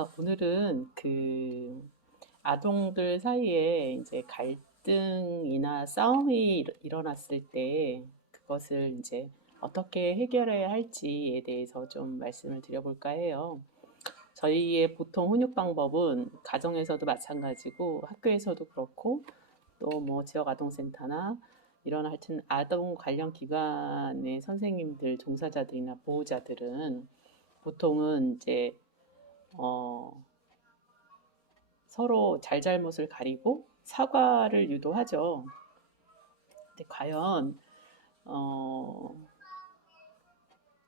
오늘은 그 아동들 사이에 이제 갈등이나 싸움이 일어났을 때 그것을 이제 어떻게 해결해야 할지에 대해서 좀 말씀을 드려볼까 해요. 저희의 보통 훈육 방법은 가정에서도 마찬가지고 학교에서도 그렇고 또 뭐 지역 아동센터나 이런 하여튼 아동 관련 기관의 선생님들, 종사자들이나 보호자들은 보통은 이제 어, 서로 잘잘못을 가리고 사과를 유도하죠. 근데 과연 어,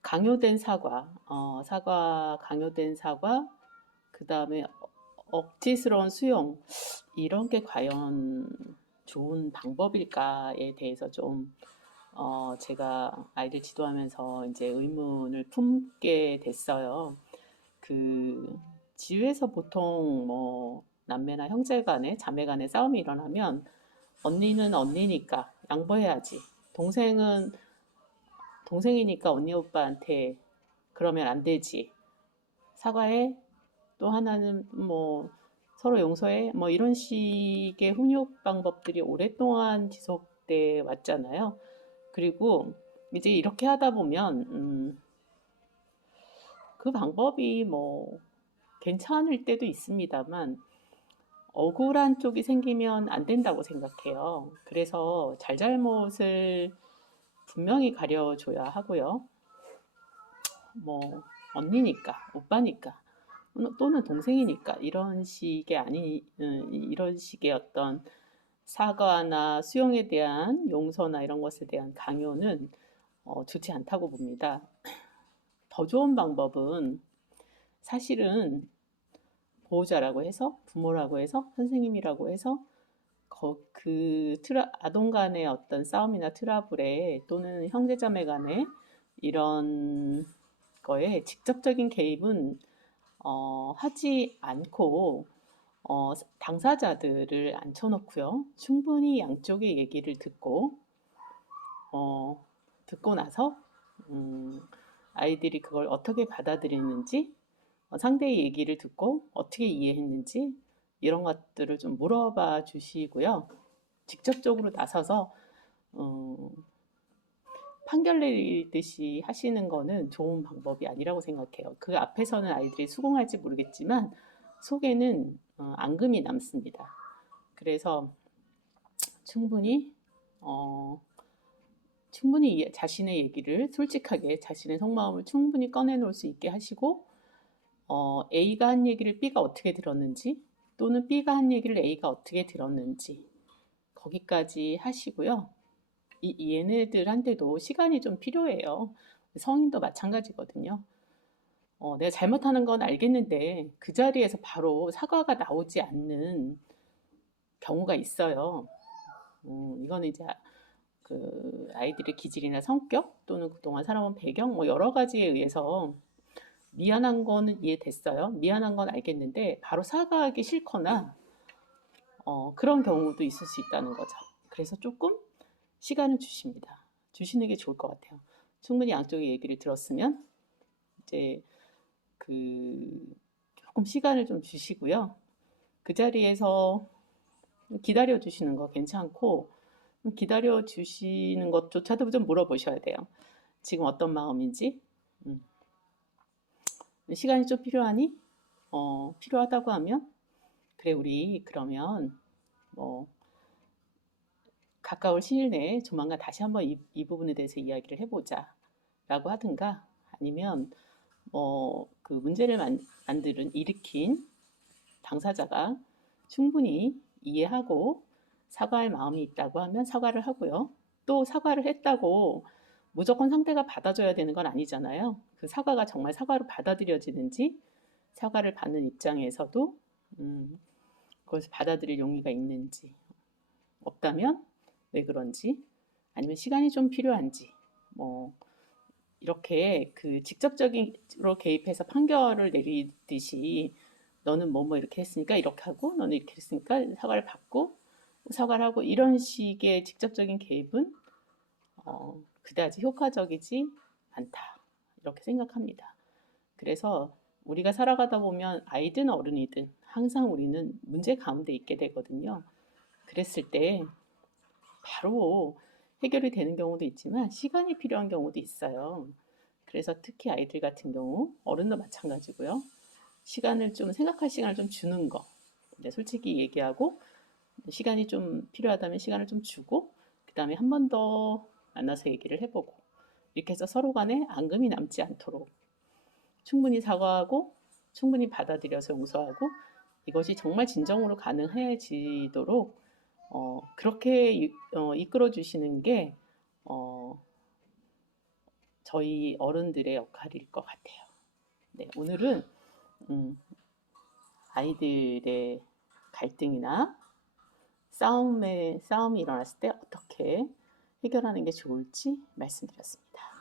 강요된 사과, 강요된 사과, 그 다음에 억지스러운 수용, 이런 게 과연 좋은 방법일까에 대해서 좀 제가 아이들 지도하면서 이제 의문을 품게 됐어요. 그 지유에서 보통 뭐 남매나 형제 간에 자매 간에 싸움이 일어나면 언니는 언니니까 양보해야지. 동생은 동생이니까 언니 오빠한테 그러면 안 되지. 사과해. 또 하나는 뭐 서로 용서해. 뭐 이런 식의 훈육 방법들이 오랫동안 지속돼 왔잖아요. 그리고 이제 이렇게 하다 보면 그 방법이 뭐 괜찮을 때도 있습니다만 억울한 쪽이 생기면 안 된다고 생각해요. 그래서 잘잘못을 분명히 가려줘야 하고요. 뭐 언니니까, 오빠니까, 또는 동생이니까 이런 식의 어떤 사과나 수용에 대한 용서나 이런 것에 대한 강요는 좋지 않다고 봅니다. 더 좋은 방법은 사실은 보호자라고 해서 부모라고 해서 선생님이라고 해서 아동 간의 어떤 싸움이나 트러블에 또는 형제자매 간의 이런 거에 직접적인 개입은 하지 않고 당사자들을 앉혀놓고요. 충분히 양쪽의 얘기를 어, 듣고 나서 음, 아이들이 그걸 어떻게 받아들이는지 상대의 얘기를 듣고 어떻게 이해했는지 이런 것들을 좀 물어봐 주시고요. 직접적으로 나서서 어, 판결 내리듯이 하시는 거는 좋은 방법이 아니라고 생각해요. 그 앞에서는 아이들이 수긍할지 모르겠지만 속에는 앙금이 남습니다. 그래서 충분히 어, 자신의 얘기를 솔직하게 자신의 속마음을 충분히 꺼내놓을 수 있게 하시고 A가 한 얘기를 B가 어떻게 들었는지 또는 B가 한 얘기를 A가 어떻게 들었는지 거기까지 하시고요. 얘네들한테도 시간이 좀 필요해요. 성인도 마찬가지거든요. 내가 잘못하는 건 알겠는데 그 자리에서 바로 사과가 나오지 않는 경우가 있어요. 이거는 이제 그 아이들의 기질이나 성격 또는 그동안 살아온 배경 뭐 여러 가지에 의해서 미안한 거는 이해됐어요. 미안한 건 알겠는데 바로 사과하기 싫거나 그런 경우도 있을 수 있다는 거죠. 그래서 조금 시간을 주십니다. 주시는 게 좋을 것 같아요. 충분히 양쪽의 얘기를 들었으면 이제 그 조금 시간을 좀 주시고요. 그 자리에서 기다려 주시는 거 괜찮고 기다려 주시는 것조차도 좀 물어보셔야 돼요. 지금 어떤 마음인지. 시간이 좀 필요하니? 필요하다고 하면 그래 우리 그러면 뭐 가까울 시일 내에 조만간 다시 한번 이 부분에 대해서 이야기를 해보자 라고 하든가 아니면 그 문제를 일으킨 당사자가 충분히 이해하고 사과할 마음이 있다고 하면 사과를 하고요. 또 사과를 했다고 무조건 상대가 받아줘야 되는 건 아니잖아요. 그 사과가 정말 사과로 받아들여지는지 사과를 받는 입장에서도 그것을 받아들일 용의가 있는지 없다면 왜 그런지 아니면 시간이 좀 필요한지 뭐 이렇게 그 직접적으로 개입해서 판결을 내리듯이 너는 뭐 이렇게 했으니까 이렇게 하고 너는 이렇게 했으니까 사과를 받고 사과를 하고 이런 식의 직접적인 개입은 그다지 효과적이지 않다 이렇게 생각합니다. 그래서 우리가 살아가다 보면 아이든 어른이든 항상 우리는 문제 가운데 있게 되거든요. 그랬을 때 바로 해결이 되는 경우도 있지만 시간이 필요한 경우도 있어요. 그래서 특히 아이들 같은 경우, 어른도 마찬가지고요. 시간을 좀 생각할 시간을 좀 주는 거. 이제 솔직히 얘기하고 시간이 좀 필요하다면 시간을 좀 주고 그다음에 한 번 더 만나서 얘기를 해보고 이렇게 해서 서로 간에 앙금이 남지 않도록 충분히 사과하고 충분히 받아들여서 용서하고 이것이 정말 진정으로 가능해지도록 그렇게 이끌어 주시는 게 어, 저희 어른들의 역할일 것 같아요. 네, 오늘은 음, 아이들의 갈등이나 싸움이 일어났을 때 어떻게 해결하는 게 좋을지 말씀드렸습니다.